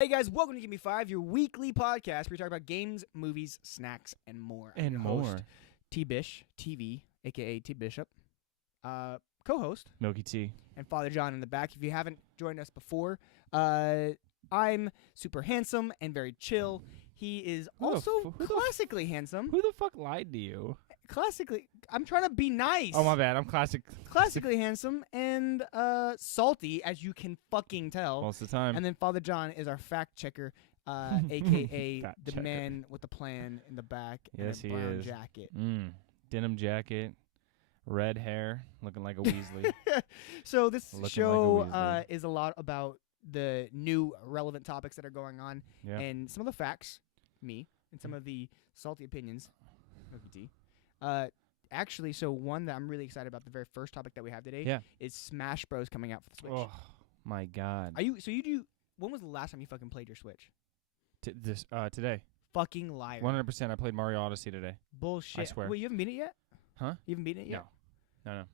Hey guys, welcome to Give Me Five, your weekly podcast where we talk about games, movies, snacks, and more. I'm your host, T Bish, TV, aka T Bishop, co-host, Milky Tea. and Father John in the back. If you haven't joined us before, I'm super handsome and very chill. He is also classically handsome. Who the fuck lied to you? Classically, I'm trying to be nice. Oh, my bad. I'm Classically handsome and salty, as you can fucking tell. Most of the time. And then Father John is our fact checker, a.k.a. Fact the checker. man with the plan in the back Yes, and he a brown is. jacket. Denim jacket, red hair, looking like a Weasley. So this Looking show like a Weasley. is a lot about the new relevant topics that are going on Yeah. and some of the facts, me, and some of the salty opinions, Milky Tea. Actually, so one that I'm really excited about, the very first topic that we have today, is Smash Bros. Coming out for the Switch. Oh, my God. When was the last time you fucking played your Switch? Today. Fucking liar. 100%. I played Mario Odyssey today. Bullshit. I swear. Wait, you haven't beaten it yet? Huh? You haven't beaten it yet? No.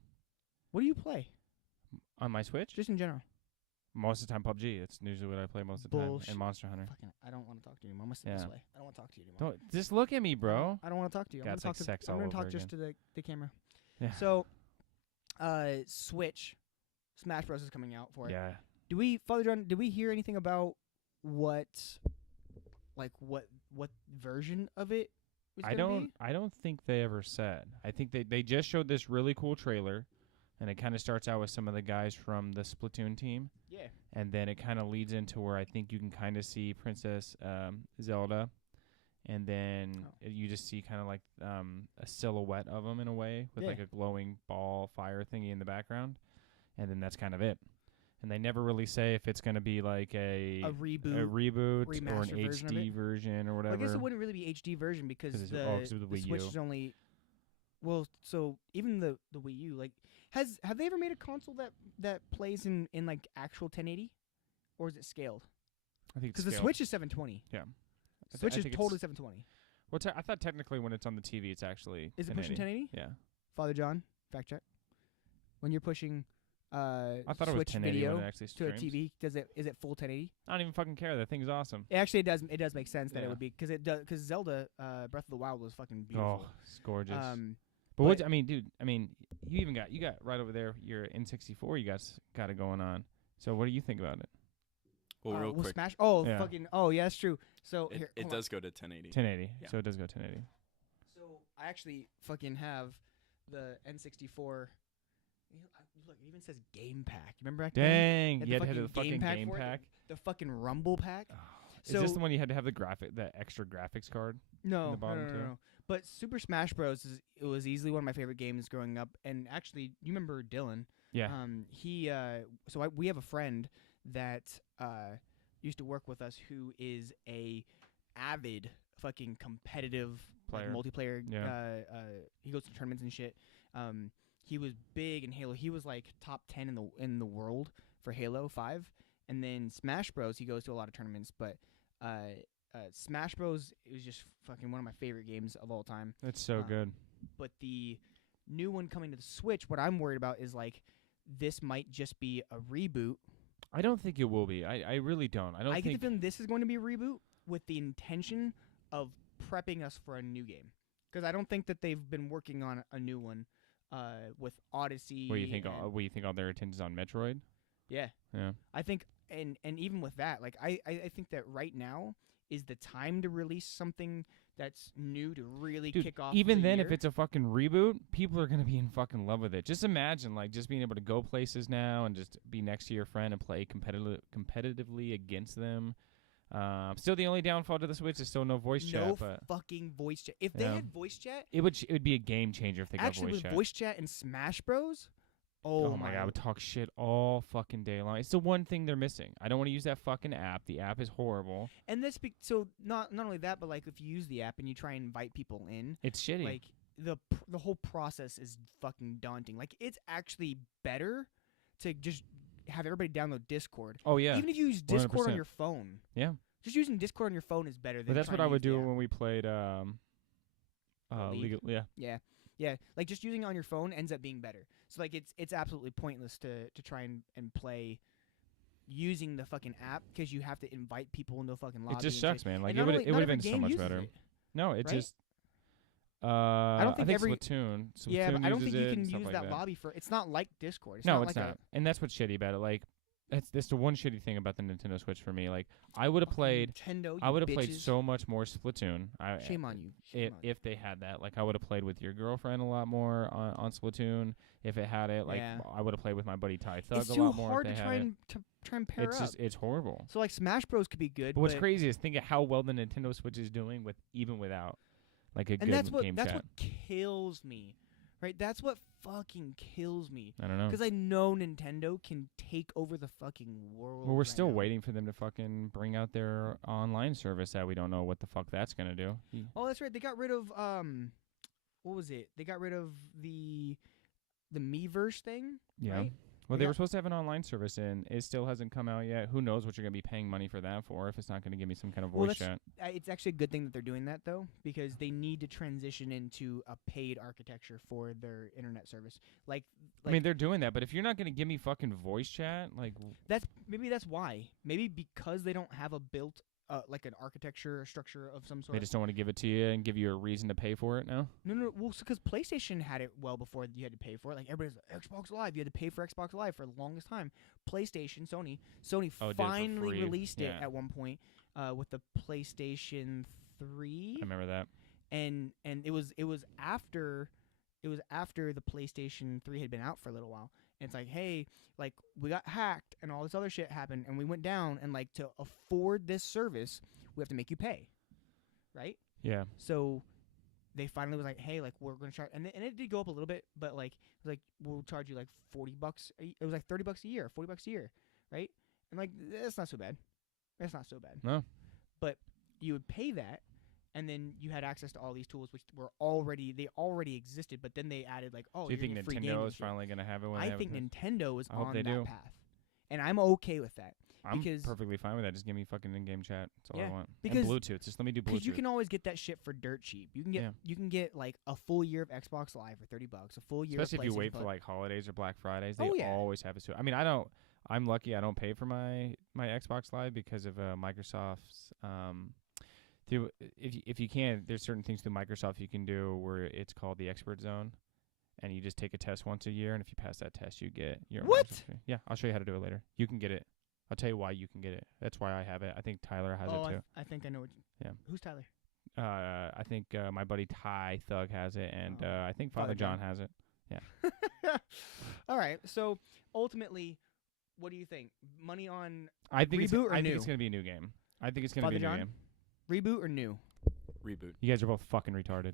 What do you play? On my Switch? Just in general. Most of the time PUBG. It's usually what I play most of the Bullshit. time. And Monster Hunter. Fucking, I don't want to talk to you anymore. I'm going to sit this Yeah. way. I don't want to talk to you anymore. Don't just look at me, bro. I don't want to talk to you. I'm God, going it's to like talk sex I'm all going to talk over just to again. the camera. Yeah. So, Switch, Smash Bros. Is coming out for it. Yeah. Father John, did we hear anything about what version of it was gonna be? I don't think they ever said. I think they just showed this really cool trailer, and it kind of starts out with some of the guys from the Splatoon team. Yeah. And then it kind of leads into where I think you can kind of see Princess Zelda, and then you just see kind of like a silhouette of them in a way with like a glowing ball fire thingy in the background, and then that's kind of it. And they never really say if it's going to be like a reboot or an HD version or whatever. Well, I guess it wouldn't really be HD version because the Wii Switch U. is only. Well, so even the Wii U, like, have they ever made a console that plays in like actual 1080, or is it scaled? I think because the Switch is 720. Yeah, the Switch is totally 720. Well, I thought technically when it's on the TV, it's actually is it pushing 1080? Yeah. Father John, fact check. When you're pushing I thought Switch it was 1080 video when it actually to a streams. TV, is it full 1080? I don't even fucking care. That thing's awesome. Actually, it does make sense that it Yeah. would be because Zelda Breath of the Wild was fucking beautiful. Oh, it's gorgeous. But what I mean, dude, you got right over there your N64 you got it going on. So what do you think about it? Well, real quick. Smash. Yeah. Yeah, that's true. So it does go to 1080. 1080. Yeah. So it does go 1080. So I actually fucking have the N64. Look, it even says game pack. You remember back then? Dang, you had to have the fucking game pack. The fucking Rumble pack. Is this the one you had to have the extra graphics card? No, in the bottom too? no. But Super Smash Bros. It was easily one of my favorite games growing up. And actually, you remember Dylan? Yeah. We have a friend that used to work with us who is a avid fucking competitive Player. Multiplayer. Yeah. He goes to tournaments and shit. He was big in Halo. He was like top 10 in the world for Halo 5. And then Smash Bros. He goes to a lot of tournaments, but Smash Bros. It was just fucking one of my favorite games of all time. It's so good. But the new one coming to the Switch, what I'm worried about is like this might just be a reboot. I don't think it will be. I really don't. I get the feeling this is going to be a reboot with the intention of prepping us for a new game. Because I don't think that they've been working on a new one with Odyssey. What do you think? What do you think all their attention's on Metroid? Yeah. Yeah. I think, and even with that, like I think that right now is the time to release something that's new to really kick off. Even the then, year. if it's a fucking reboot, people are gonna be in fucking love with it. Just imagine, like, just being able to go places now and just be next to your friend and play competitively against them. Still, the only downfall to the Switch is still no voice chat. No but fucking voice chat. If they had voice chat, it would be a game changer if they got actually voice with chat. voice chat and Smash Bros. Oh my god, I would talk shit all fucking day long. It's the one thing they're missing. I don't want to use that fucking app. The app is horrible. And so not only that, but like if you use the app and you try and invite people in, it's shitty. Like the whole process is fucking daunting. Like it's actually better to just have everybody download Discord. Oh yeah. Even if you use Discord 100%. on your phone. Yeah. Just using Discord on your phone is better than. But that's what I would do when we played League. Yeah. Yeah, like just using it on your phone ends up being better. So like it's absolutely pointless to try and play using the fucking app because you have to invite people into a fucking lobby. It just sucks, man. Like and it would have been so much better. It, no, it right? just. I don't think every Splatoon. yeah, but I don't think you can use like that lobby for. It's not like Discord. It's no, not it's like not. And that's what's shitty about it. Like, that's the one shitty thing about the Nintendo Switch for me. Like, I would have played. Nintendo. I would have played so much more Splatoon. Shame on you. If they had that, like, I would have played with your girlfriend a lot more on Splatoon. If it had it, like, I would have played with my buddy Ty Thug a lot more. It's too hard to try and pair up. It's horrible. So like Smash Bros could be good. But what's crazy is think of how well the Nintendo Switch is doing even without like a good game chat. That's what kills me, right? That's what fucking kills me. I don't know. Because I know Nintendo can take over the fucking world. Well, we're still waiting for them to fucking bring out their online service that we don't know what the fuck that's gonna do. Oh, that's right. They got rid of what was it? They got rid of the Miiverse thing. Yeah. Right? Well, they were supposed to have an online service, and it still hasn't come out yet. Who knows what you're going to be paying money for that for if it's not going to give me some kind of voice chat. It's actually a good thing that they're doing that, though, because they need to transition into a paid architecture for their internet service. Like I mean, they're doing that, but if you're not going to give me fucking voice chat, like... Maybe that's why. Maybe because they don't have a built... like an architecture or structure of some sort. They just don't want to give it to you and give you a reason to pay for it now? No. Well, because PlayStation had it well before you had to pay for it. Like, everybody's like, Xbox Live. You had to pay for Xbox Live for the longest time. PlayStation, Sony finally released it at one point with the PlayStation 3. I remember that. And it was after the PlayStation 3 had been out for a little while. And it's like, hey, like, we got hacked and all this other shit happened, and we went down, and, like, to afford this service, we have to make you pay, right? Yeah. So they finally was like, hey, like, we're going to charge, and it did go up a little bit, but, like, it was like, we'll charge you, like, $40. It was like $30 a year, $40 a year, right? And, like, that's not so bad. That's not so bad. No. But you would pay that, and then you had access to all these tools, which were already existed, but then they added, like, oh, so you think Nintendo is finally going to have it when I they think Nintendo is on that path. And I'm okay with that. I'm perfectly fine with that. Just give me fucking in-game chat. That's all I want. Because and Bluetooth. Just let me do Bluetooth. Because you can always get that shit for dirt cheap. You can get like a full year of Xbox Live for $30, a full year. Especially if you wait for like holidays or Black Fridays, they always have it too. I mean, I'm lucky. I don't pay for my Xbox Live because of Microsoft's. If you can, there's certain things through Microsoft you can do where it's called the Expert Zone, and you just take a test once a year, and if you pass that test, you get your what? Yeah, I'll show you how to do it later. You can get it. I'll tell you why you can get it. That's why I have it. I think Tyler has it too. I think I know. Who's Tyler? I think my buddy Ty Thug has it, and I think Father John has it. Yeah. All right. So ultimately, what do you think? Money on I think reboot I new? think it's gonna be a new game. I think it's gonna be a new game. Reboot or new? Reboot. You guys are both fucking retarded.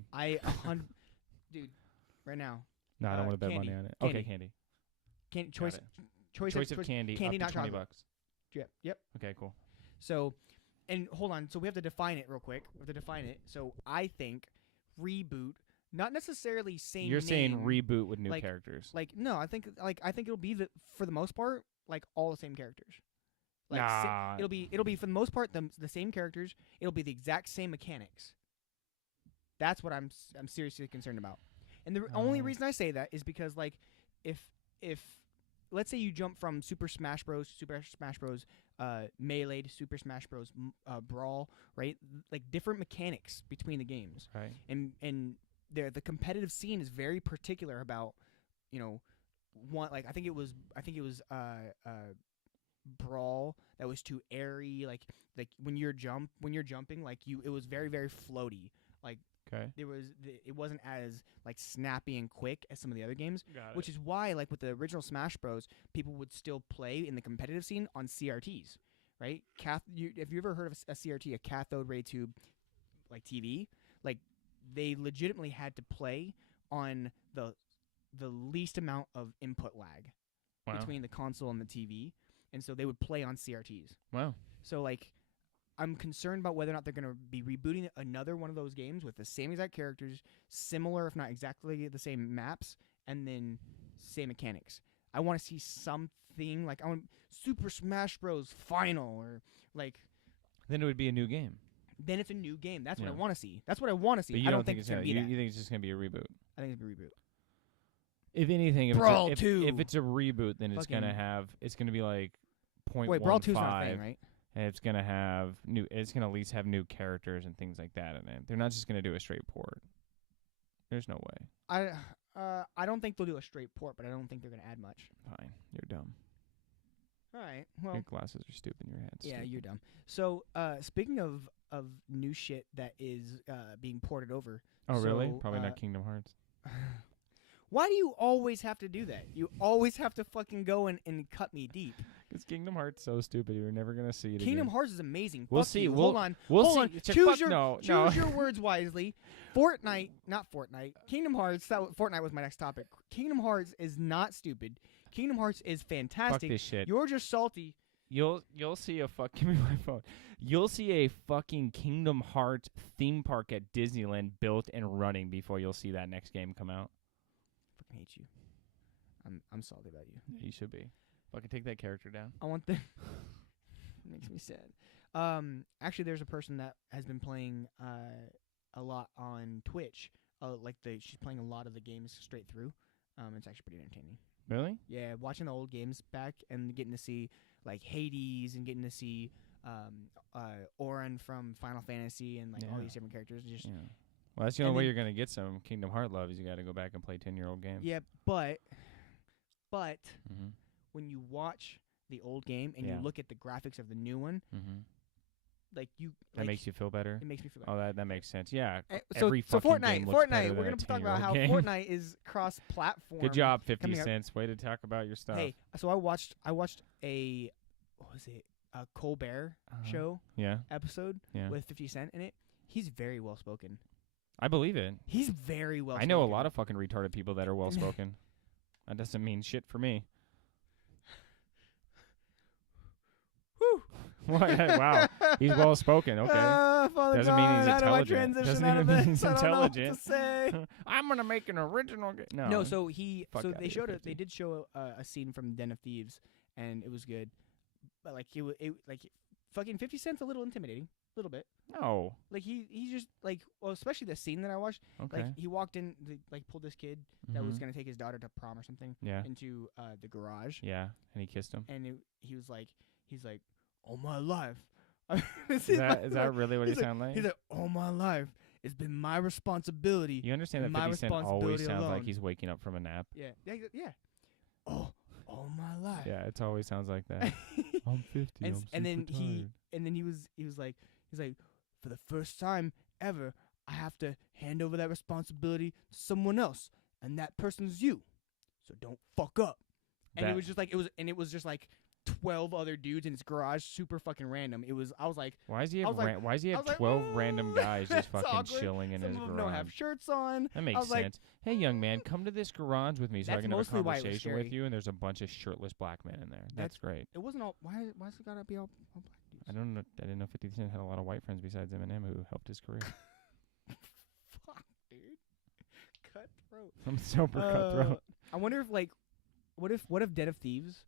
Dude, right now. No, I don't want to bet money on it. Okay, candy. Choice of candy. Candy, up to not $20. Yep. Okay, cool. So, and hold on. So we have to define it real quick. We have to define it. So I think reboot, not necessarily same. You're name, saying reboot with new characters. Like no, I think it'll be for the most part like all the same characters. Like nah. It'll be for the most part the same characters. It'll be the exact same mechanics. That's what I'm seriously concerned about. And the only reason I say that is because like if let's say you jump from Super Smash Bros. Melee to Super Smash Bros. Brawl, right? Like different mechanics between the games, right? And the competitive scene is very particular about, one like I think it was Brawl that was too airy, like when you're jumping, like it was very very floaty, like. Okay. It wasn't as like snappy and quick as some of the other games, which is why like with the original Smash Bros, people would still play in the competitive scene on CRTs, right? Have you ever heard of a CRT, a cathode ray tube, like TV? Like they legitimately had to play on the least amount of input lag between the console and the TV, and so they would play on CRTs. Wow. So like. I'm concerned about whether or not they're going to be rebooting another one of those games with the same exact characters, similar if not exactly the same maps, and then same mechanics. I want to see something like I want Super Smash Bros. Final or like. Then it would be a new game. Then it's a new game. That's what I want to see. That's what I want to see. But you I don't think it's going to be that. You think it's just going to be a reboot? I think it's going to be a reboot. If anything, if Brawl if 2. If it's a reboot, then it's going to be like 0.15. Wait, Brawl 2's not a thing, right? And it's gonna have new. It's gonna at least have new characters and things like that in it. They're not just gonna do a straight port. There's no way. I don't think they'll do a straight port, but I don't think they're gonna add much. Fine, you're dumb. All right. Well, your glasses are stupid. Your head's yeah, stupid. you're dumb. So, speaking of new shit that is being ported over. Oh, really? so, Probably not Kingdom Hearts. Why do you always have to do that? You always have to fucking go and cut me deep. Because Kingdom Hearts so stupid. You're never gonna see it. Kingdom again. Hearts is amazing. We'll Fuck see. you. We'll, Hold on. We'll Hold see. on. Choose Choose your words wisely. Not Fortnite. Kingdom Hearts. Fortnite was my next topic. Kingdom Hearts is not stupid. Kingdom Hearts is fantastic. Fuck this shit. You're just salty. You'll see a fuck. Give me my phone. You'll see a fucking Kingdom Hearts theme park at Disneyland built and running before you'll see that next game come out. Fucking hate you. I'm salty about you. Yeah, you should be. Fucking take that character down. I want the. Makes me sad. Actually, there's a person that has been playing a lot on Twitch. She's playing a lot of the games straight through. It's actually pretty entertaining. Really? Yeah, watching the old games back and getting to see like Hades and getting to see Auron from Final Fantasy and like all these different characters. Just Well, that's the only way you're gonna get some Kingdom Hearts love is you got to go back and play 10-year-old games. Yeah, but when you watch the old game and you look at the graphics of the new one, that makes you feel better. It makes me feel better. Oh, that makes sense. Yeah. So fucking game looks better We're than gonna a talk about how 10-year-old game. Fortnite is cross-platform. Good job, 50 cents. Way to talk about your stuff. Hey, so I watched a a Colbert show episode with 50 Cent in it. He's very well spoken. I believe it. He's very well spoken. I know a lot of fucking retarded people that are well spoken. That doesn't mean shit for me. Whew. Wow. He's well spoken. Okay. Doesn't mean he's intelligent. Doesn't even mean he's intelligent. I'm gonna make an original game. No. So they did show a scene from Den of Thieves, and it was good. But like fucking 50 Cent's a little intimidating, a little bit. No. Like he just like especially the scene that I watched. Okay. Like he walked in, pulled this kid that was gonna take his daughter to prom or something. Yeah. Into the garage. Yeah, and he kissed him. And he's like, all my life. Is that really what he sounded like? He's like, all my life, it's been my responsibility. You understand that 50 Cent always sounds like he's waking up from a nap? Yeah. Oh, all my life. Yeah, it always sounds like that. I'm 50. And then he was like, for the first time ever, I have to hand over that responsibility to someone else, and that person's you. So don't fuck up. And it was just like 12 other dudes in his garage, super fucking random. I was like, why does he have 12 random guys just fucking chilling in his garage? Some of them don't have shirts on. That makes sense. Like, hey, young man, come to this garage with me so I can have a conversation with you. And there's a bunch of shirtless black men in there. That's great. It wasn't all. Why's it gotta be all black dudes? I don't know. I didn't know 50 Cent had a lot of white friends besides Eminem who helped his career. Fuck, dude. Cutthroat. I'm super cutthroat. I wonder if What if Den of Thieves?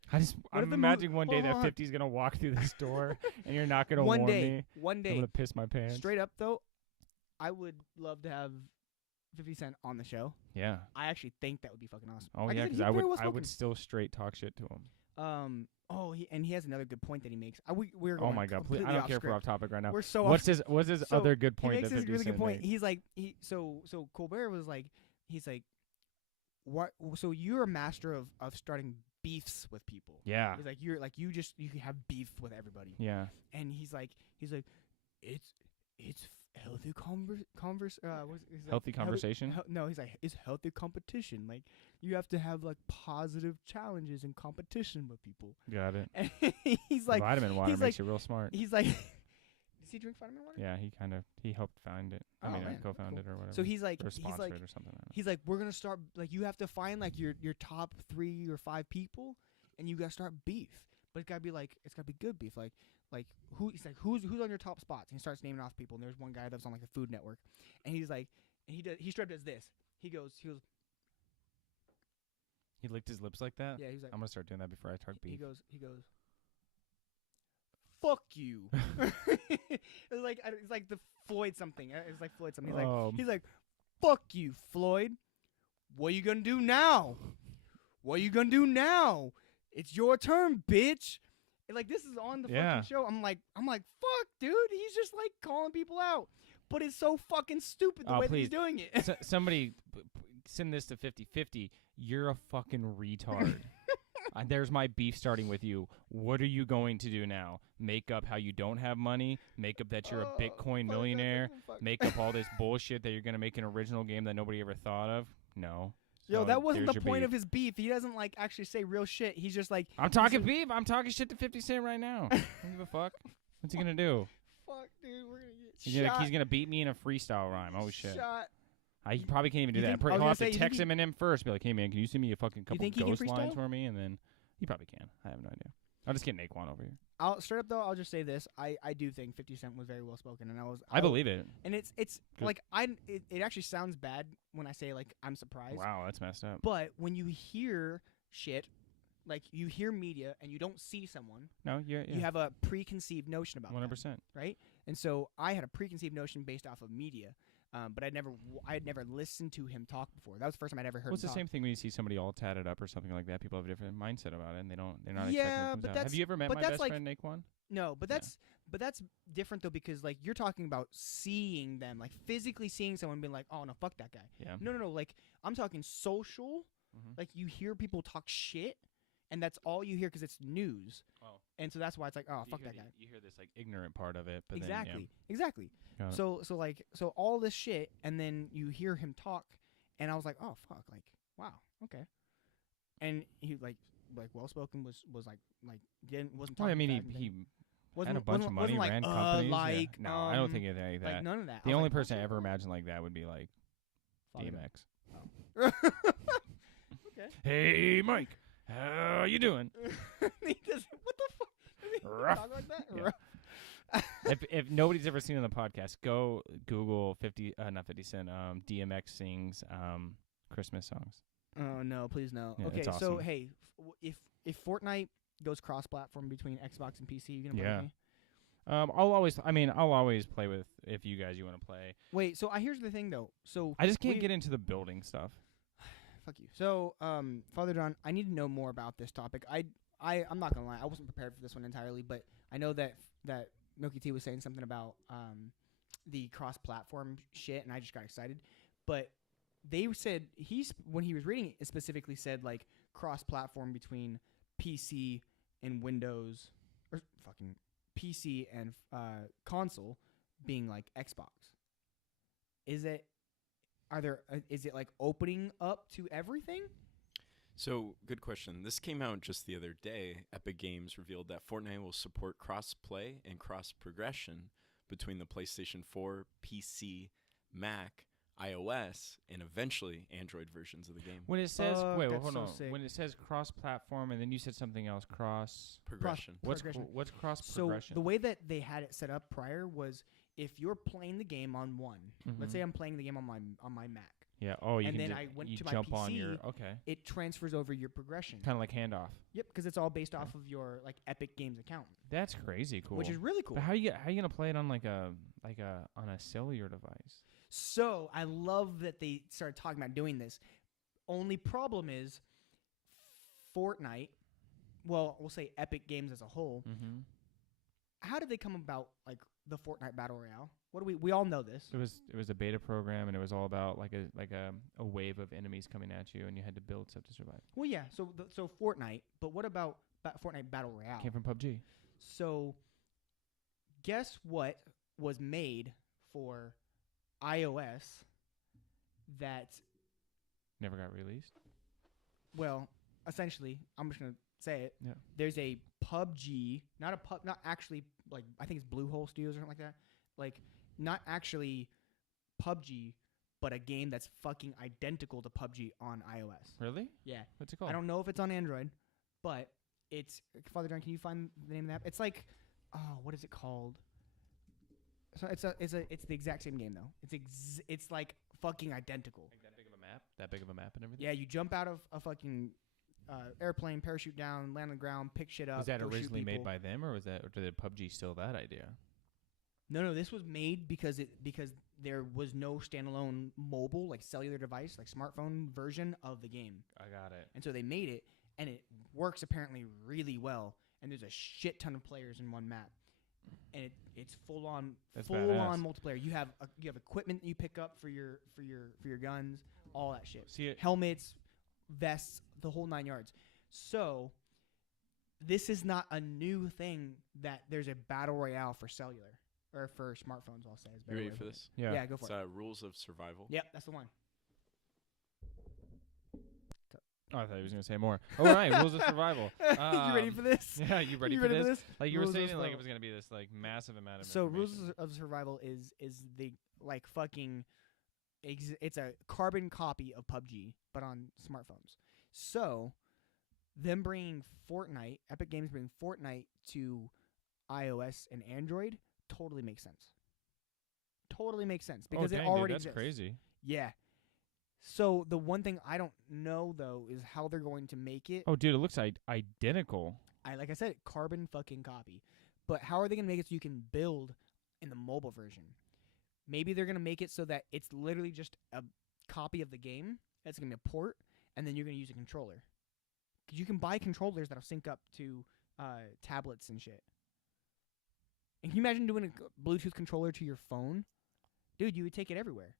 I'm imagining one day that 50's gonna walk through this door and you're not gonna warn me. One day. I'm gonna piss my pants. Straight up though, I would love to have 50 Cent on the show. Yeah. I actually think that would be fucking awesome. Oh yeah, because I would still straight talk shit to him. He has another good point that he makes. We're oh my god, please, I don't care if we're off topic right now. We're so what's his other good point? He makes this really good point. Made? He's like so Colbert was like what? So you're a master of starting beefs with people. Yeah. He's like you can have beef with everybody. Yeah. And he's like it's healthy healthy conversation. No, he's like it's healthy competition. Like you have to have like positive challenges and competition with people. Got it. And he's like vitamin water makes you real smart. He's like. Does he drink vitamin water? Yeah, he helped find it. I co-founded or whatever. So he's like, or sponsored or something. He's like, we're gonna start like you have to find like your top 3 or 5 people, and you gotta start beef. But it's gotta be good beef. He's like who's on your top spots? And he starts naming off people. And there's one guy that's on like the Food Network, and he's like, and he straight up does this. He goes. He licked his lips like that. Yeah, he's like, I'm gonna start doing that before I talk beef. He goes. Fuck you. It's like the Floyd something. It's like Floyd something. He's like, fuck you, Floyd. What you gonna do now? It's your turn, bitch. Like this is on the fucking show. I'm like, fuck, dude. He's just like calling people out, but it's so fucking stupid the way that he's doing it. Somebody send this to 50/50. You're a fucking retard. There's my beef starting with you. What are you going to do now? Make up how you don't have money? Make up that you're a Bitcoin millionaire? Make up all this bullshit that you're going to make an original game that nobody ever thought of? No. Yo, that wasn't the point of his beef. He doesn't like actually say real shit. He's just like, I'm talking beef. I'm talking shit to 50 Cent right now. I don't give a fuck. What's he going to do? Fuck, dude. We're going to get shot. He's going to beat me in a freestyle rhyme. Oh, shit. Shot. I probably can't even do that. He'll have to text Eminem first. Be like, hey, man, can you send me a fucking couple ghost lines for me? And then he probably can. I have no idea. I'll just get Naquan over here. Straight up, though, I'll just say this. I do think 50 Cent was very well spoken. And I believe it. And it's like, it actually sounds bad when I say, like, I'm surprised. Wow, that's messed up. But when you hear shit, like, you hear media and you don't see someone. No, you have a preconceived notion about 100%. them, right? And so I had a preconceived notion based off of media. But I'd never listened to him talk before. That was the first time I'd ever heard him talk. It's the same thing when you see somebody all tatted up or something like that. People have a different mindset about it, and they're not expecting it. Have you ever met my best friend Naquan? No, but that's different though, because like you're talking about seeing them, like physically seeing someone being like, oh no, fuck that guy. Yeah. No, like I'm talking social. Like you hear people talk shit, and that's all you hear because it's news. Oh. And so that's why it's like, oh, fuck that guy. You hear this like ignorant part of it, but exactly. So all this shit, and then you hear him talk, and I was like, oh fuck, like wow, okay. And he like well spoken was like wasn't talking. Well, I mean he had a bunch of money, ran companies. No, I don't think anything like that. Like none of that. The only person I ever imagined like that would be like DMX. Oh. Okay. Hey Mike, how you doing? He does. What the fuck? Does he talk like that? Yeah. if nobody's ever seen on the podcast, go Google not 50 Cent. DMX sings Christmas songs. Oh no, please no. Yeah, okay, awesome. so hey, if Fortnite goes cross-platform between Xbox and PC, you gonna play with me? I'll always play with if you want to play. Wait, so here's the thing though. So I just can't get into the building stuff. Fuck you. So, Father John, I need to know more about this topic. I'm not gonna lie, I wasn't prepared for this one entirely, but I know that Milky T was saying something about the cross-platform shit, and I just got excited. But they said when he was reading it specifically said like cross-platform between PC and Windows, or fucking PC and console being like Xbox. Is it like opening up to everything? So, good question. This came out just the other day. Epic Games revealed that Fortnite will support cross-play and cross-progression between the PlayStation 4, PC, Mac, iOS, and eventually Android versions of the game. When it says, hold on. Sick. When it says cross-platform, and then you said something else, progression. What's cross-progression? So the way that they had it set up prior was if you're playing the game on one, let's say I'm playing the game on my Mac. Yeah. Oh, you and can then I went to my jump PC. On your It transfers over your progression. Kind of like handoff. Yep, because it's all based off of your like Epic Games account. That's crazy cool. Which is really cool. But how you gonna play it on on a cellular device? So I love that they started talking about doing this. Only problem is Fortnite. Well, we'll say Epic Games as a whole. Mm-hmm. How did they come about like the Fortnite Battle Royale? What do we all know this? It was a beta program, and it was all about like a wave of enemies coming at you, and you had to build stuff to survive. Well, yeah. So Fortnite, but what about Fortnite Battle Royale? Came from PUBG. So guess what was made for iOS that never got released? Well, essentially, I'm just gonna say it. Yeah. There's a PUBG, not actually like I think it's Bluehole Studios or something like that. Like not actually PUBG, but a game that's fucking identical to PUBG on iOS. Really? Yeah. What's it called? I don't know if it's on Android, but it's Father John. Can you find the name of the app? It's like, what is it called? So it's the exact same game though. It's like fucking identical. Like that big of a map? That big of a map and everything? Yeah, you jump out of a fucking airplane, parachute down, land on the ground, pick shit up. Was that originally made by them, or did PUBG steal that idea? No, this was made because there was no standalone mobile, like cellular device, like smartphone version of the game. I got it. And so they made it, and it works apparently really well. and there's a shit ton of players in one map, and it's full on multiplayer. You have equipment that you pick up for your guns, all that shit. See it. Helmets, vests, the whole 9 yards. So this is not a new thing that there's a battle royale for cellular or for smartphones. I'll say. You ready for this? Yeah, go for it. It's Rules of Survival. Yep, that's the one. Oh, I thought he was going to say more. All right, Rules of Survival. You ready for this? Yeah, you ready for this? Like you were saying, like it was going to be this like massive amount of. So Rules of Survival is the like fucking. It's a carbon copy of PUBG, but on smartphones. So, them bringing Fortnite, Epic Games bringing Fortnite to iOS and Android, totally makes sense. Totally makes sense because it already exists. That's crazy. Yeah. So the one thing I don't know though is how they're going to make it. Oh, dude, it looks identical. Like I said, carbon fucking copy. But how are they going to make it so you can build in the mobile version? Maybe they're going to make it so that it's literally just a copy of the game. That's going to be a port, and then you're going to use a controller. Because you can buy controllers that'll sync up to tablets and shit. And can you imagine doing a Bluetooth controller to your phone? Dude, you would take it everywhere.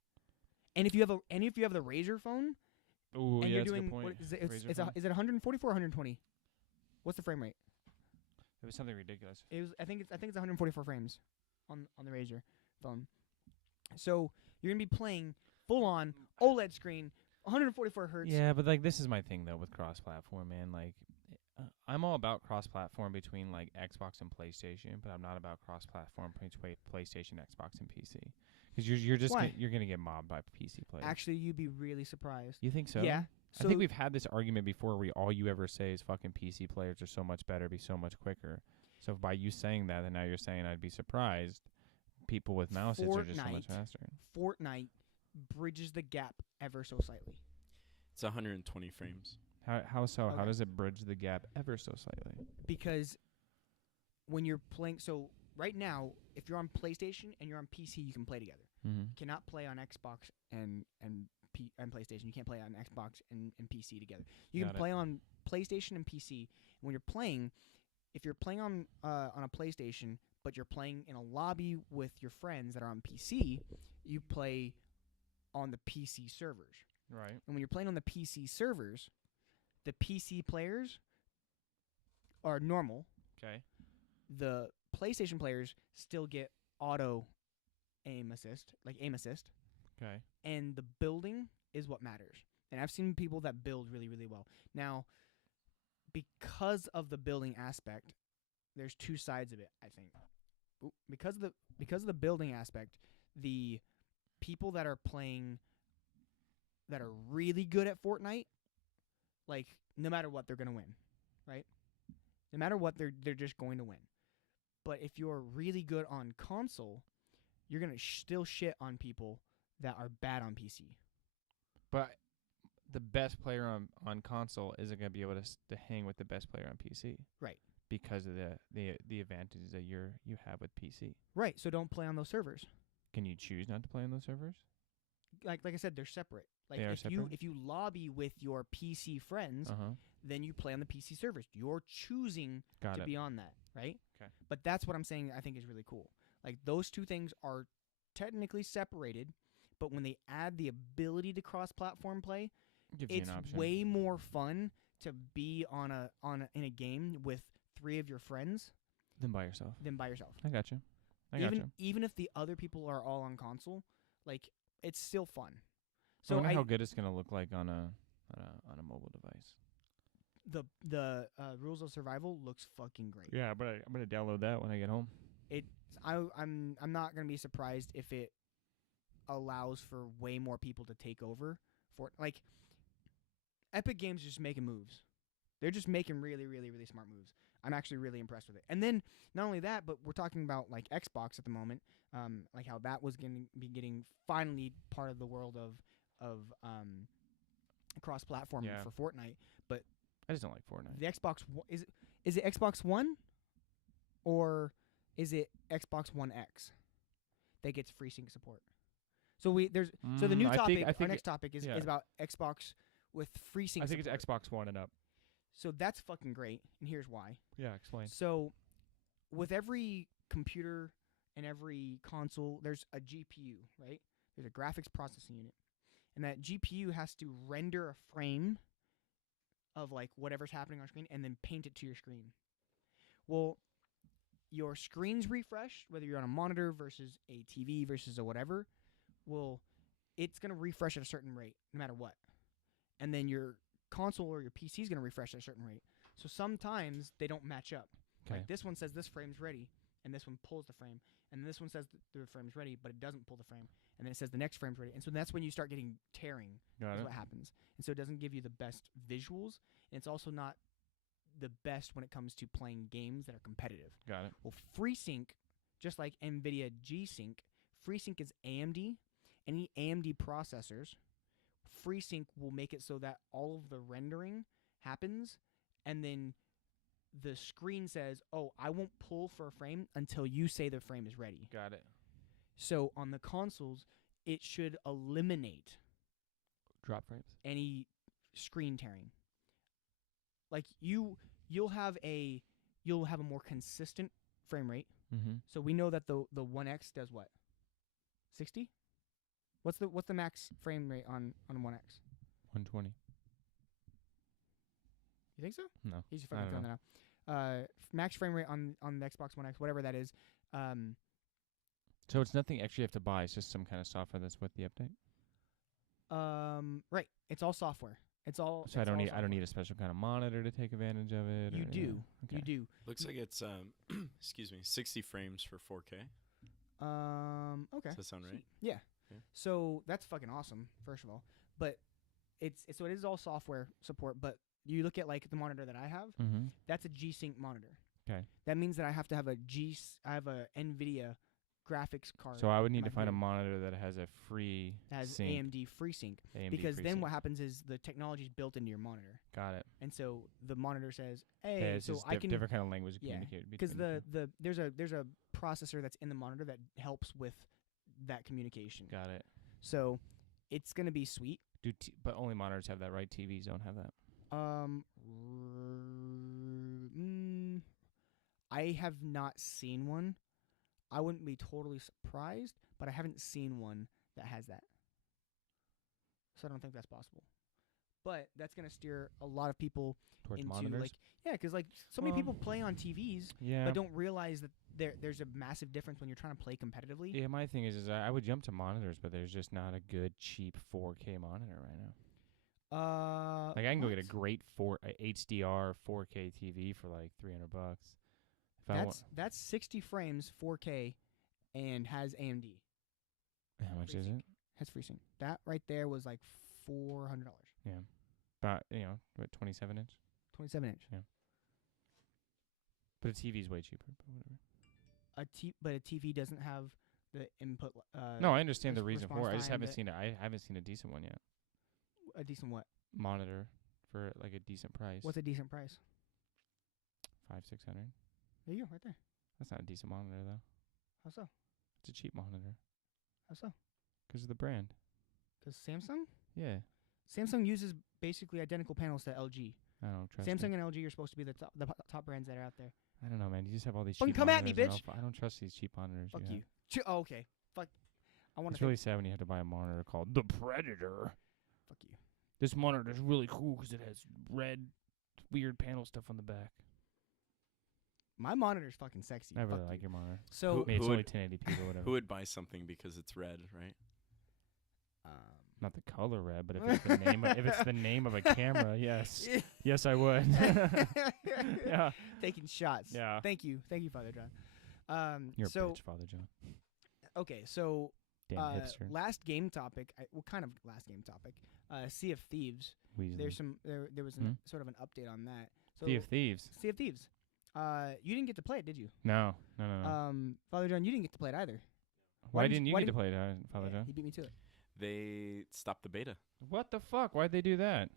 And if you have the Razer phone, ooh, and yeah, you're that's doing a good point. what is it? Is it 144 or 120? What's the frame rate? It was something ridiculous. I think it's 144 frames on the Razer phone. So you're gonna be playing full on OLED screen, 144 hertz. Yeah, but like this is my thing though with cross-platform, man. Like, I'm all about cross-platform between like Xbox and PlayStation, but I'm not about cross-platform between PlayStation, Xbox, and PC. Because you're just you're gonna get mobbed by PC players. Actually, you'd be really surprised. You think so? Yeah. So I think we've had this argument before where all you ever say is fucking PC players are so much better, be so much quicker. So by you saying that, and now you're saying I'd be surprised, people with mouses are just so much faster. Fortnite bridges the gap ever so slightly. It's 120 frames. How so? Okay. How does it bridge the gap ever so slightly? Because when you're playing, so right now, if you're on PlayStation and you're on PC, you can play together. Mm-hmm. You cannot play on Xbox and PlayStation. You can't play on Xbox and PC together. You can play on PlayStation and PC. When you're playing, if you're playing on a PlayStation, but you're playing in a lobby with your friends that are on PC, you play on the PC servers. Right. And when you're playing on the PC servers, the PC players are normal. Okay. The PlayStation players still get auto aim assist. Okay. And the building is what matters. And I've seen people that build really, really well. Now, because of the building aspect, there's two sides of it, I think. Because of the building aspect, the people that are playing that are really good at Fortnite, like no matter what, they're gonna win, right? No matter what, they're just going to win. But if you're really good on console, you're gonna still shit on people that are bad on PC. But the best player on console isn't gonna be able to hang with the best player on PC, Right? Because of the advantages that you have with PC. Right. So don't play on those servers. Can you choose not to play on those servers? Like I said, they're separate. Like They are separate? if you lobby with your PC friends, then you play on the PC servers. You're choosing to be on that, right? Okay. But that's what I'm saying I think is really cool. Like those two things are technically separated, but when they add the ability to cross-platform play, it's way more fun to be in a game with 3 of your friends than by yourself. I got you. Even if the other people are all on console, like it's still fun. So I wonder how good it's gonna look like on a mobile device. The Rules of Survival looks fucking great. Yeah, I'm gonna download that when I get home. I'm not gonna be surprised if it allows for way more people to take over for like Epic Games just making moves. They're just making really, really, really smart moves. I'm actually really impressed with it. And then not only that, but we're talking about like Xbox at the moment, like how that was going to be getting finally part of the world of cross-platform for Fortnite. But I just don't like Fortnite. The Xbox is it Xbox One or is it Xbox One X that gets FreeSync support? So so the new topic, our next topic is about Xbox with FreeSync. I think support. it's Xbox One and up. So that's fucking great, and here's why. Yeah, explain. So with every computer and every console, there's a GPU, right? There's a graphics processing unit. And that GPU has to render a frame of like whatever's happening on screen and then paint it to your screen. Well, your screen's refresh, whether you're on a monitor versus a TV versus a whatever, it's going to refresh at a certain rate no matter what. And then your console or your PC is going to refresh at a certain rate. So sometimes they don't match up. Okay. Like this one says this frame's ready, and this one pulls the frame. And this one says the frame's ready, but it doesn't pull the frame. And then it says the next frame's ready. And so that's when you start getting tearing. Got is it. what happens. And so it doesn't give you the best visuals. And it's also not the best when it comes to playing games that are competitive. Got it. Well, FreeSync, just like NVIDIA G-Sync, FreeSync is AMD. Any AMD processors, FreeSync will make it so that all of the rendering happens, and then the screen says, oh, I won't pull for a frame until you say the frame is ready. Got it. So on the consoles, it should eliminate Drop frames. any screen tearing. Like you'll have a more consistent frame rate. Mm-hmm. So we know that the 1X does what? 60? What's the max frame rate on 1X? 120. You think so? No. He's just I fucking don't throwing that out. Max frame rate on the Xbox One X, whatever that is. So it's nothing extra you have to buy. It's just some kind of software that's with the update. Right. It's all software. It's all. So I don't need a special kind of monitor to take advantage of it. You or, do. Yeah. Okay. You do. Looks like it's 60 frames for 4K. Okay. Does that sound right? Yeah. Yeah. So that's fucking awesome. First of all, but it is all software support. But you look at like the monitor that I have. Mm-hmm. That's a G-Sync monitor. Okay. That means that I have to have a NVIDIA graphics card. So I would need to my find a board monitor that has a free that has sync. AMD FreeSync. Because then what happens is the technology is built into your monitor. Got it. And so the monitor says, "Hey, Yeah, it's so just I can." different kind of language to Yeah, communicate. because there's a processor that's in the monitor that helps with that communication. Got it. So it's gonna be sweet. But only monitors have that, right? TVs don't have that. I have not seen one. I wouldn't be totally surprised, but I haven't seen one that has that. So I don't think that's possible. But that's going to steer a lot of people Towards into monitors? like, yeah, because like so many people play on TVs, Yeah. but don't realize that there's a massive difference when you're trying to play competitively. Yeah, my thing is I would jump to monitors, but there's just not a good cheap 4K monitor right now. Like I can go get a great HDR 4K TV for like $300. That's 60 frames, 4K, and has AMD. How much is it? Has FreeSync. That right there was like $400. Yeah, about 27 inch. 27 inch. Yeah, but a TV's way cheaper. But whatever. But a TV doesn't have the input. No, I understand the reason response for it. I just time haven't that- seen it. I haven't seen a decent one yet. A decent what? Monitor for like a decent price. What's a decent price? 500-600. There you go, right there. That's not a decent monitor though. How so? It's a cheap monitor. How so? 'Cause of the brand. Because Samsung? Yeah. Samsung uses basically identical panels to LG. I don't trust Samsung it. and LG are supposed to be the top brands that are out there. I don't know, man. You just have all these Fucking cheap come at me, monitors and bitch. I don't trust these cheap monitors. Fuck have. you. Oh, okay. Fuck. I want It's to really sad when you have to buy a monitor called the Predator. Fuck you. This monitor's really cool 'cause it has red, weird panel stuff on the back. My monitor's fucking sexy. I really Fuck like you. your monitor. So, Who- I mean, it's who only would- 1080p or whatever. Who would buy something because it's red, right? Not the color red, but if it's the name, if it's the name of a camera, yes, yes, I would. Yeah, Taking shots. Yeah. Thank you, Father John. you're so a bitch, Father John. okay, so Damn hipster. last game topic. Kind of last game topic. Sea of Thieves. Weasley. There's some. There was sort of an update on that. So Sea of Thieves. Sea of Thieves. You didn't get to play it, did you? No. Father John, you didn't get to play it either. Why didn't you get to play it, Father Yeah, John? he beat me to it. They stopped the beta. What the fuck? Why'd they do that?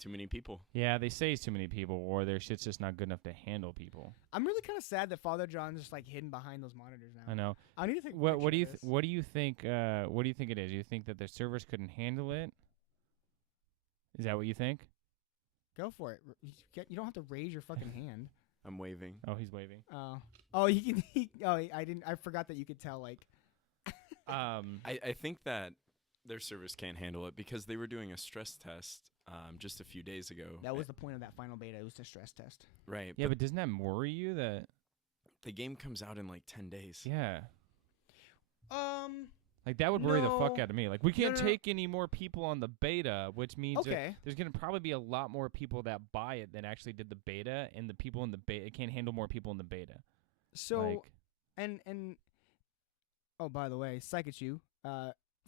Too many people. Yeah, they say it's too many people, or their shit's just not good enough to handle people. I'm really kind of sad that Father John's just like hidden behind those monitors now. I know. I need to think. What do you what do you think? What do you think it is? You think that their servers couldn't handle it? Is that what you think? Go for it. You don't have to raise your fucking hand. I'm waving. Oh, he's waving. Oh, he can. I didn't. I forgot that you could tell. Like, I think that their servers can't handle it because they were doing a stress test just a few days ago. that was the point of that final beta. It was to stress test. Right. Yeah, but doesn't that worry you that? The game comes out in like 10 days. Yeah. Like, that would worry the fuck out of me. Like, we can't take any more people on the beta, which means there's going to probably be a lot more people that buy it than actually did the beta, and the people in the beta, it can't handle more people in the beta. So, like, and oh, by the way, Psychichu,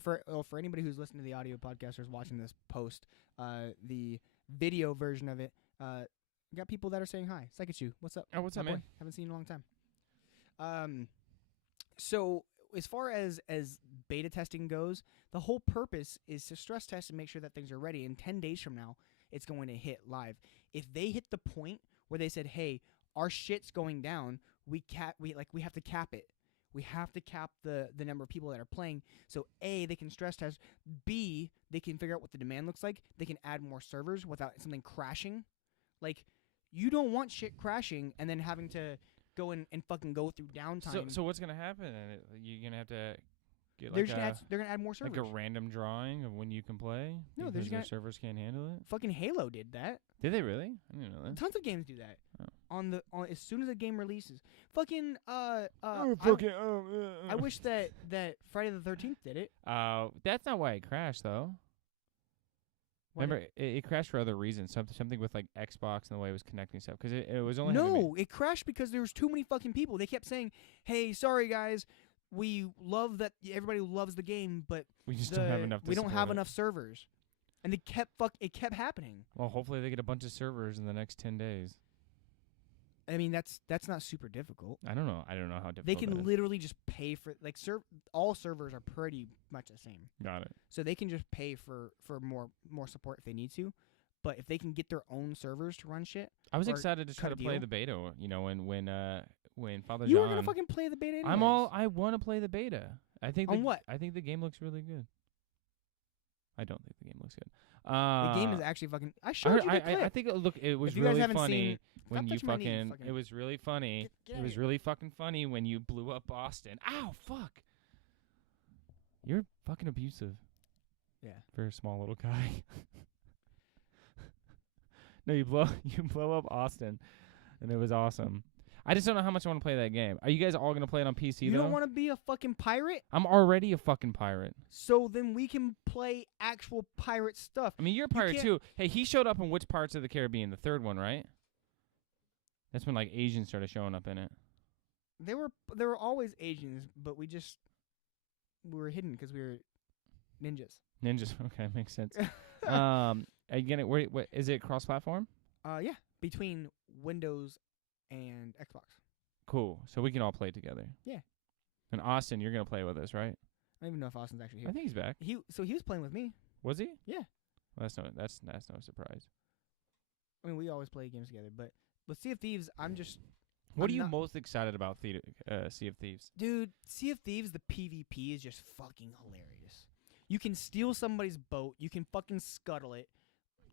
for anybody who's listening to the audio podcast or is watching this post, the video version of it, got people that are saying hi. Psychichu, what's up? Oh, what's up, man? Haven't seen you in a long time. So as far as beta testing goes, the whole purpose is to stress test and make sure that things are ready. And 10 days from now, it's going to hit live. If they hit the point where they said, "Hey, our shit's going down," we have to cap it. We have to cap the number of people that are playing. So A, they can stress test. B, they can figure out what the demand looks like. They can add more servers without something crashing. Like, you don't want shit crashing and then having to go and fucking go through downtime. So what's gonna happen? You're gonna have to get they're gonna add more servers. like a random drawing of when you can play. No, because their servers can't handle it. Fucking Halo did that. Did they really? I didn't know that. Tons of games do that. Oh. On as soon as a game releases. Fucking I wish that Friday the 13th did it. That's not why it crashed though. Remember, it crashed for other reasons. Something with like Xbox and the way it was connecting stuff. Because it was only it crashed because there was too many fucking people. They kept saying, "Hey, sorry guys, we love that everybody loves the game, but we just don't have enough. We don't have enough servers." And it kept happening. Well, hopefully they get a bunch of servers in the next 10 days. I mean, that's not super difficult. I don't know how difficult they can literally just pay for all servers are pretty much the same. Got it. So they can just pay for more support if they need to, but if they can get their own servers to run shit. I was excited to try to play the beta. You know, when Father you John. were gonna fucking play the beta. Anyways. I want to play the beta. I think what? I think the game looks really good. I don't think the game looks good. The game is actually fucking. I showed you the clip. I think it was really funny when you fucking. It was really funny. It was really fucking funny when you blew up Boston. Ow, fuck! You're fucking abusive. Yeah. For a small little guy. No, you blow up Austin, and it was awesome. I just don't know how much I want to play that game. Are you guys all gonna play it on PC? You don't want to be a fucking pirate? I'm already a fucking pirate. So then we can play actual pirate stuff. I mean, you're a pirate too. Hey, he showed up in which parts of the Caribbean? The third one, right? That's when like Asians started showing up in it. There were always Asians, but we were hidden because we were ninjas. Ninjas, okay, makes sense. Are you gonna? What is it? Cross-platform? Yeah, between Windows and Xbox. Cool. So we can all play together. Yeah. And Austin, you're gonna play with us, right? I don't even know if Austin's actually here. I think he's back. He was playing with me. Was he? Yeah. Well, that's no surprise. I mean, we always play games together, but Sea of Thieves, What are you most excited about Sea of Thieves? Dude, Sea of Thieves, the PvP is just fucking hilarious. You can steal somebody's boat. You can fucking scuttle it.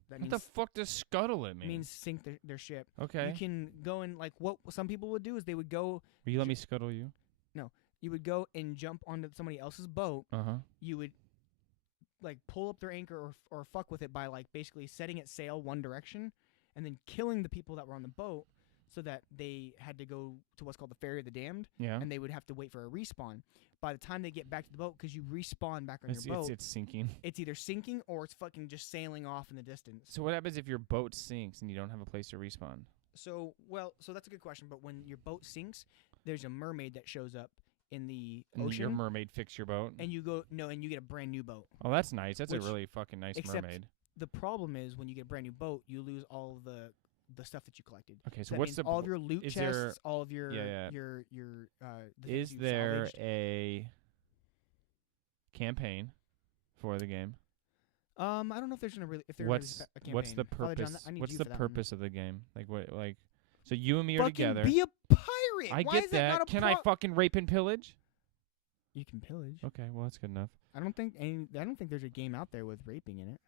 What the fuck does scuttle it mean? It means sink their ship. Okay. You can go and, like, what some people would do is they would go... Will you let me scuttle you? No. You would go and jump onto somebody else's boat. Uh-huh. You would, like, pull up their anchor or fuck with it by, like, basically setting it sail one direction and then killing the people that were on the boat so that they had to go to what's called the Ferry of the Damned. Yeah. And they would have to wait for a respawn. By the time they get back to the boat, because you respawn back on your boat. It's sinking. It's either sinking or it's fucking just sailing off in the distance. So what happens if your boat sinks and you don't have a place to respawn? So that's a good question. But when your boat sinks, there's a mermaid that shows up in the ocean. Your mermaid fix your boat? And you get a brand new boat. Oh, that's nice. That's a really fucking nice mermaid. The problem is when you get a brand new boat, you lose all of the stuff that you collected. Okay, so what's all of your loot chests, all of your is there a campaign for the game? I don't know if there's a campaign. What's the purpose? What's the purpose of the game? So you and me are together. Be a pirate. I Why get is that. Not a Can I fucking rape and pillage? You can pillage. Okay, well that's good enough. I don't think there's a game out there with raping in it.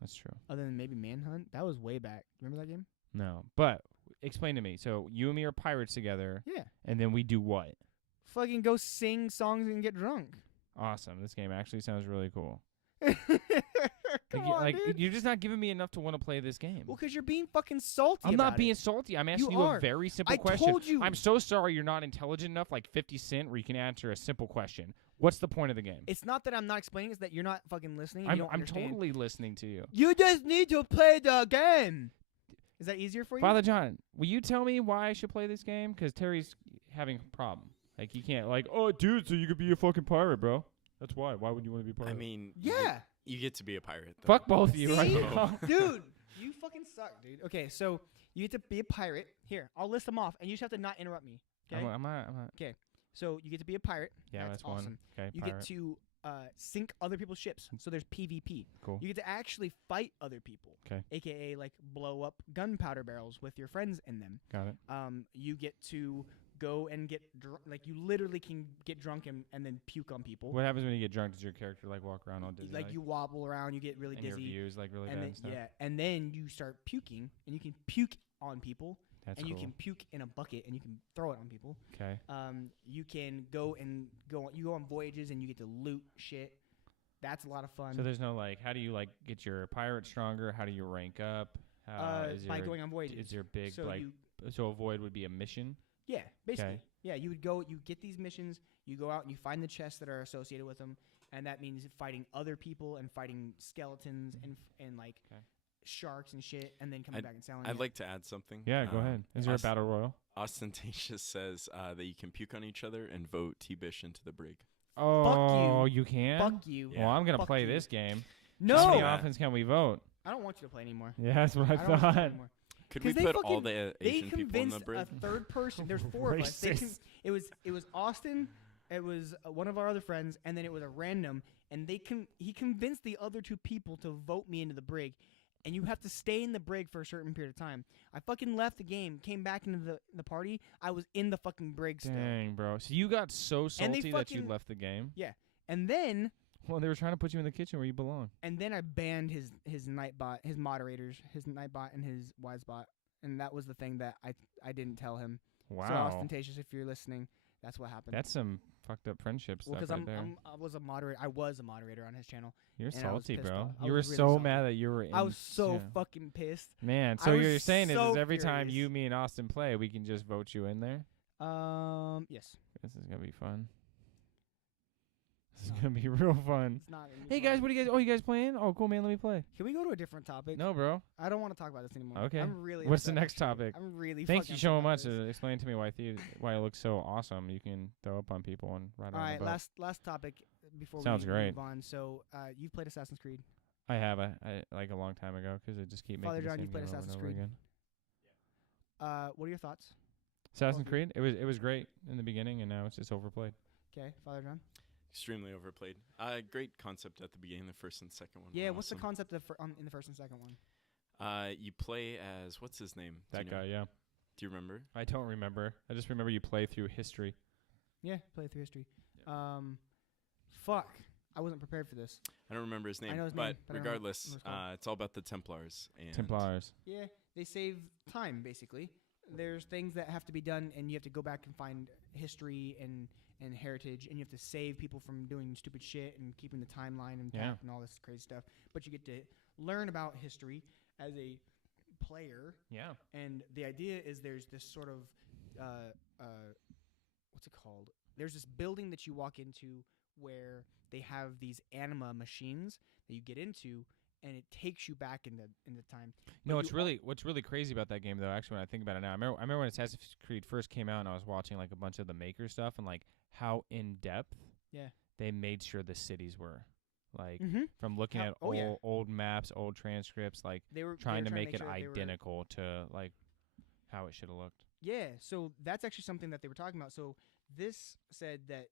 That's true. Other than maybe Manhunt. That was way back. Remember that game? No, but explain to me. So you and me are pirates together. Yeah. And then we do what? Fucking go sing songs and get drunk. Awesome. This game actually sounds really cool. Come on, dude. You're just not giving me enough to want to play this game. Well, because you're being fucking salty. I'm about not being it. salty. I'm asking You you are. a very simple I question. told you. I'm so sorry you're not intelligent enough, like 50 Cent, where you can answer a simple question. What's the point of the game? It's not that I'm not explaining. It's that you're not fucking listening. And I'm you don't understand. totally listening to you. You just need to play the game. Is that easier for you? Father John, will you tell me why I should play this game? Because Terry's having a problem. Like, he can't, like, oh, dude, so you could be a fucking pirate, bro. That's why. Why would you want to be a pirate? I mean, yeah. You get to be a pirate, though. Fuck both of you right See? now. Dude, you fucking suck, dude. Okay, so you get to be a pirate. Here, I'll list them off, and you just have to not interrupt me. Okay. I'm not. Okay. So you get to be a pirate. Yeah, that's awesome. one. Okay, You pirate. get to sink other people's ships. So there's PvP. Cool. You get to actually fight other people. 'Kay. AKA like blow up gunpowder barrels with your friends in them. Got it. You get to go and get like you literally can get drunk and then puke on people. What happens when you get drunk? Does your character, like, walk around all dizzy? Like you wobble around, you get really and dizzy. your views, like, really and bad then, and stuff? yeah, and then you start puking, and you can puke on people, That's and cool. you can puke in a bucket, and you can throw it on people. Okay. You can go on voyages, and you get to loot shit. That's a lot of fun. So there's no, like, how do you, like, get your pirate stronger? How do you rank up? By going on voyages. Is there big, So like, so a void would be a mission? Yeah, basically. 'Kay. Yeah, you would go, you get these missions, you go out and you find the chests that are associated with them, and that means fighting other people and fighting skeletons and like 'Kay. sharks and shit, and then coming back and selling I'd it. like to add something. Yeah, go ahead. Is there a battle royal? Ostentatious says that you can puke on each other and vote T-Bish into the brig. Oh, you can? Fuck you. Well, I'm going to Fuck play you. this game. No! How many offense can we vote? I don't want you to play anymore. Yeah, that's what I don't want you to play thought. anymore. Could we 'Cause put all the They Asian people in the convinced brig? a third person. There's four of us. Racist. It was Austin. It was one of our other friends, and then it was a random. And he convinced the other two people to vote me into the brig, and you have to stay in the brig for a certain period of time. I fucking left the game, came back into the party. I was in the fucking brig still. Dang, bro. So you got so And they salty that you fucking- left the game? Yeah, and then Well, they were trying to put you in the kitchen where you belong. I banned his Nightbot, his moderators, his Nightbot and his Wisebot, and that was the thing that I didn't tell him. Wow. So Ostentatious, if you're listening, that's what happened. That's some fucked up friendship well, stuff because right there. I was a moderator on his channel. You're and I was salty, pissed bro. off. I You were was really so salty. mad that you were in. I was so yeah. fucking pissed. Man, I so was you're saying so is every time furious. you, me, and Austin play, we can just vote you in there? Yes. This is going to be fun. This is going to be real fun. It's not. Hey, guys, what are you guys? Oh, you guys playing? Oh, cool, man. Let me play. Can we go to a different topic? No, bro. I don't want to talk about this anymore. Okay. I'm really. What's the upset, next actually. topic? I'm really. Thank fucking you so upset much. about this. Explain to me why it looks so awesome. You can throw up on people and ride All on right, the boat. last topic before Sounds we great. move on. So, you've played Assassin's Creed. I have like a long time ago because I just keep Father making the John, same you've played game over and Assassin's over Creed? again. What are your thoughts? Assassin's of you. Creed. It was great in the beginning, and now it's just overplayed. Okay, Father John. Extremely overplayed. Great concept at the beginning. The first and second one. Yeah, were what's the awesome. concept of in the first and second one? You play as what's his name? Do That you know? guy, yeah. Do you remember? I don't remember. I just remember you play through history. Yeah, play through history. Fuck, I wasn't prepared for this. I don't remember his name. I know his but name, but I don't know regardless, what it's called. it's all about the Templars. And Templars. Yeah, they save time basically. There's things that have to be done, and you have to go back and find history and heritage, and you have to save people from doing stupid shit and keeping the timeline intact Yeah. and all this crazy stuff. But you get to learn about history as a player, Yeah. and the idea is there's this sort of what's it called? There's this building that you walk into where they have these anima machines that you get into, and it takes you back into time. No, But what's really crazy about that game though. Actually, when I think about it now, I remember when Assassin's Creed first came out, and I was watching like a bunch of the maker stuff, and like how in depth they made sure the cities were. Like from looking at old maps, old transcripts, like They were trying to make it sure that they were- identical to like how it should have looked. Yeah, so that's actually something that they were talking about. So this said that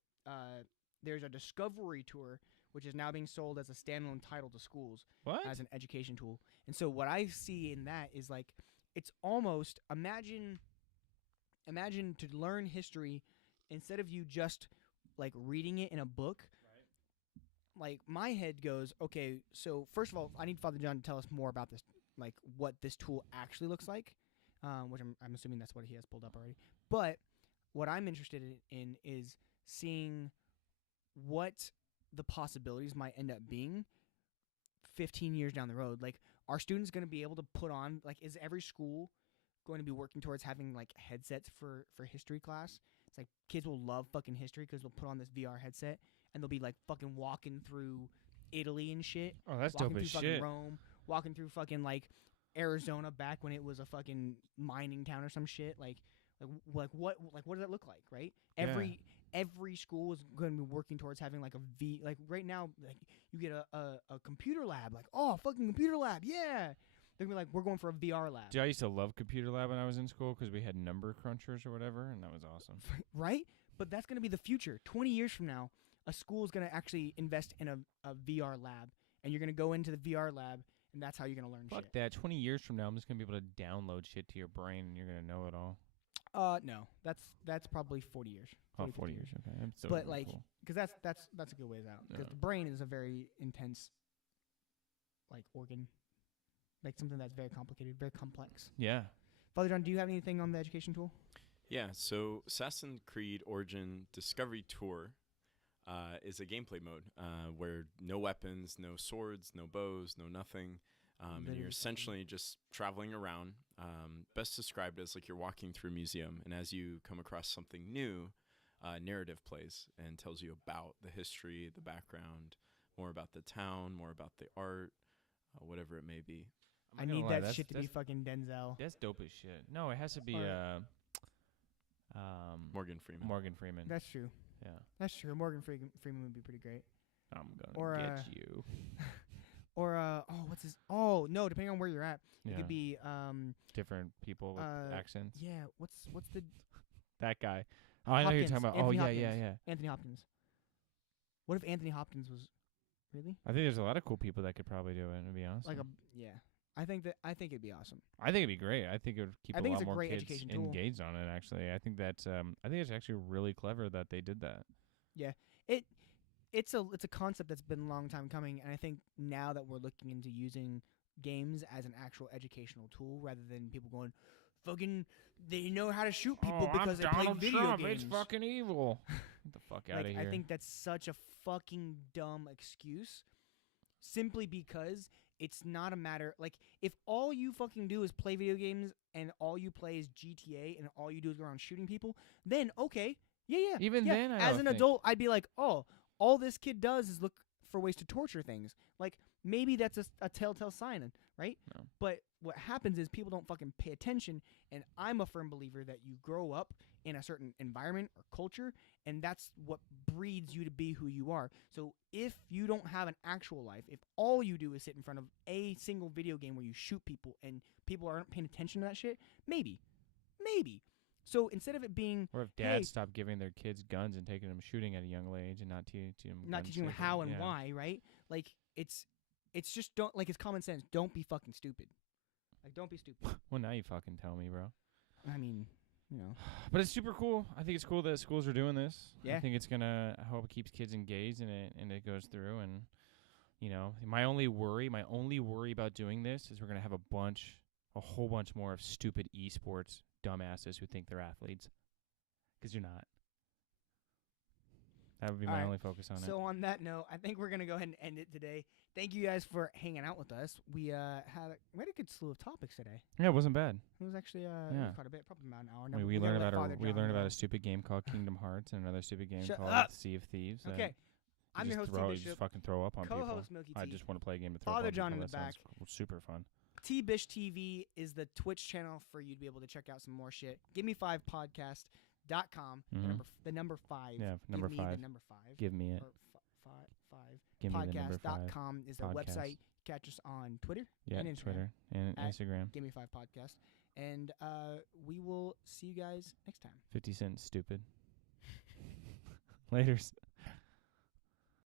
there's a discovery tour, which is now being sold as a standalone title to schools What? as an education tool. And so what I see in that is like it's almost imagine to learn history instead of you just like reading it in a book. like my head goes, okay, so first of all, I need Father John to tell us more about this, like what this tool actually looks like, which I'm assuming that's what he has pulled up already. But what I'm interested in is seeing what the possibilities might end up being 15 years down the road. Like, are students going to be able to put on, like, is every school going to be working towards having, like, headsets for history class? It's like kids will love fucking history because they'll put on this VR headset and they'll be, like, fucking walking through Italy and shit. Oh, that's walking dope through as fucking shit. Rome, walking through fucking, like, Arizona back when it was a fucking mining town or some shit. Like what does that look like, right? Every school is going to be working towards having like like right now, like you get a computer lab, like, oh, fucking computer lab, yeah. They're gonna be like, we're going for a VR lab. Dude, I used to love computer lab when I was in school because we had number crunchers or whatever, and that was awesome. Right? But that's gonna be the future. 20 years from now, a school is gonna actually invest in a VR lab, and you're gonna go into the VR lab, and that's how you're gonna learn Fuck shit. that. 20 years from now, I'm just gonna be able to download shit to your brain, and you're gonna know it all. No, that's probably 40 years. 40 years, okay. But like, because that's a good ways out. Because the brain is a very intense, like, organ, like something that's very complicated, very complex. Yeah. Father John, do you have anything on the education tool? Yeah. So Assassin's Creed Origin Discovery Tour is a gameplay mode where no weapons, no swords, no bows, no nothing. And you're essentially just traveling around. Best described as like you're walking through a museum, and as you come across something new, narrative plays and tells you about the history, the background, more about the town, more about the art, whatever it may be. I need that shit to be fucking Denzel. That's dope as shit. No, it has to be Morgan Freeman. Morgan Freeman. That's true. Yeah. That's true. Morgan Freeman would be pretty great. I'm gonna get you. Or what's his? Oh no, depending on where you're at, it could be different people with accents. Yeah, what's the that guy? Oh, I know who you're talking about. Anthony Oh Hopkins. yeah. Anthony Hopkins. What if Anthony Hopkins was really? I think there's a lot of cool people that could probably do it. To be honest, I think it'd be awesome. I think it'd be great. I think it would keep a lot more kids engaged on it. Actually, I think that's I think it's actually really clever that they did that. Yeah, it's a concept that's been a long time coming, and I think now that we're looking into using games as an actual educational tool rather than people going, fucking, they know how to shoot people because they play video Trump. games. It's fucking evil. Get the fuck out of here. I think that's such a fucking dumb excuse, simply because it's not a matter, like, if all you fucking do is play video games and all you play is GTA and all you do is go around shooting people, then okay, then as an adult I'd be like, oh, all this kid does is look for ways to torture things. Like, maybe that's a telltale sign, right? No. But what happens is people don't fucking pay attention, and I'm a firm believer that you grow up in a certain environment or culture, and that's what breeds you to be who you are. So if you don't have an actual life, if all you do is sit in front of a single video game where you shoot people and people aren't paying attention to that shit, maybe. So instead of it being, or if dads stop giving their kids guns and taking them shooting at a young age and not teaching them how and why, right? Like, it's just don't, like, it's common sense. Don't be fucking stupid. Like, don't be stupid. Well, now you fucking tell me, bro. I mean, you know. But it's super cool. I think it's cool that schools are doing this. Yeah. I think it's gonna help it keeps kids engaged and it goes through. And you know, my only worry about doing this is we're gonna have a whole bunch more of stupid esports dumbasses who think they're athletes, because you're not. That would be my only focus on it. So on that note, I think we're gonna go ahead and end it today. Thank you guys for hanging out with us. We had a good slew of topics today. Yeah, it wasn't bad. It was actually it was quite a bit, probably about an hour. We learned about a stupid game called Kingdom Hearts and another stupid game called Sea of Thieves. Okay, I'm your host, T Bishop. Just fucking throw up on people. Co-host Milky T. I just want to play a game to throw Father up on John people. in the back. Super fun. T Bish TV is the Twitch channel for you to be able to check out some more shit. Give me 5 podcast.com. The number 5. Yeah, number 5. The number 5. Give me it. Or 5. Give me the number 5. Podcast.com is the website. Catch us on Twitter and Instagram. Twitter and Instagram. Give me 5 podcast. And we will see you guys next time. 50 Cent stupid. Laters.